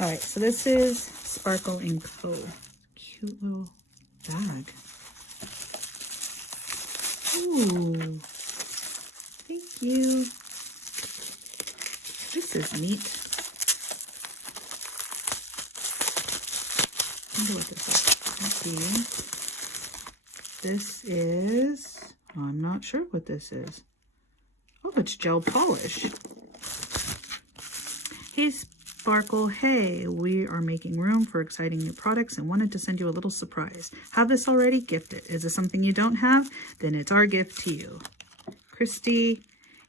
All right, so this is Sparkle & Co. Cute little bag. Ooh, thank you. This is neat. I wonder what this is. Let's see. This is, I'm not sure what this is. Oh, it's gel polish. Hey, Sparkle. Hey, we are making room for exciting new products and wanted to send you a little surprise. Have this already? Gift it. Is it something you don't have? Then it's our gift to you. Christy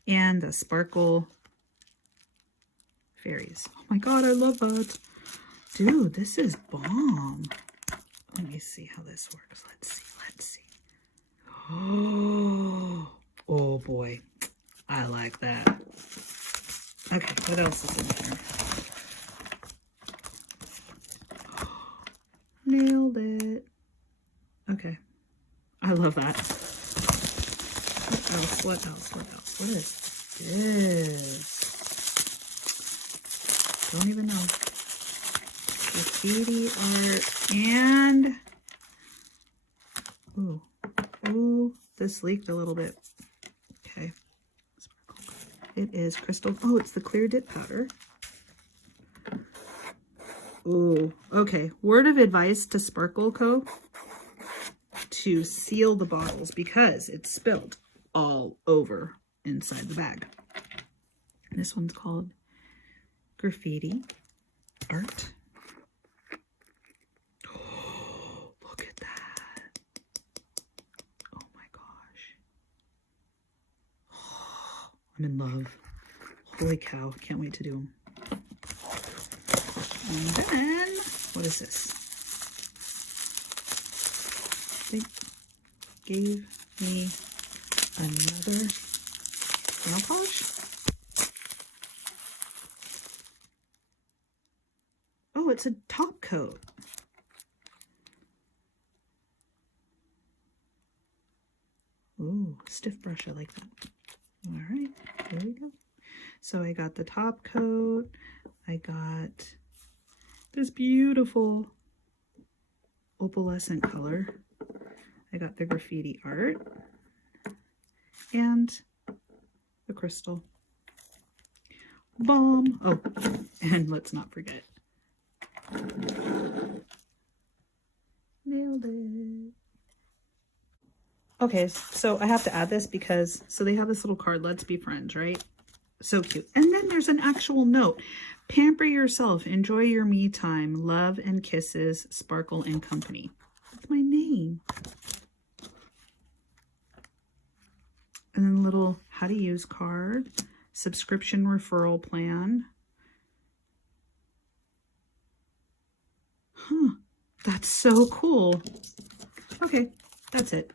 and the Sparkle Fairies. Oh my God, I love that. Dude, this is bomb. Let me see how this works. Let's see. Oh boy, I like that. Okay, what else is in here? Nailed it. Okay, I love that. What else? What is this? Don't even know. Graffiti art and ooh, this leaked a little bit. Okay, it is crystal. Oh, it's the clear dip powder. Ooh, okay. Word of advice to Sparkle Co. to seal the bottles because it's spilled all over inside the bag. This one's called Graffiti Art. Oh, look at that. Oh my gosh. Oh, I'm in love. Holy cow. Can't wait to do them. And then, what is this? They gave me another nail polish. Oh, it's a top coat. Ooh, stiff brush, I like that. All right, there we go. So I got the top coat. I got this beautiful opalescent color. I got the graffiti art and the crystal bomb. Oh, and let's not forget. Nailed it. Okay, so I have to add this because, so they have this little card, let's be friends, right? So cute. And then there's an actual note. Pamper yourself. Enjoy your me time. Love and kisses, Sparkle & Company. That's my name. And then a little how to use card. Subscription referral plan. Huh. That's so cool. Okay, that's it.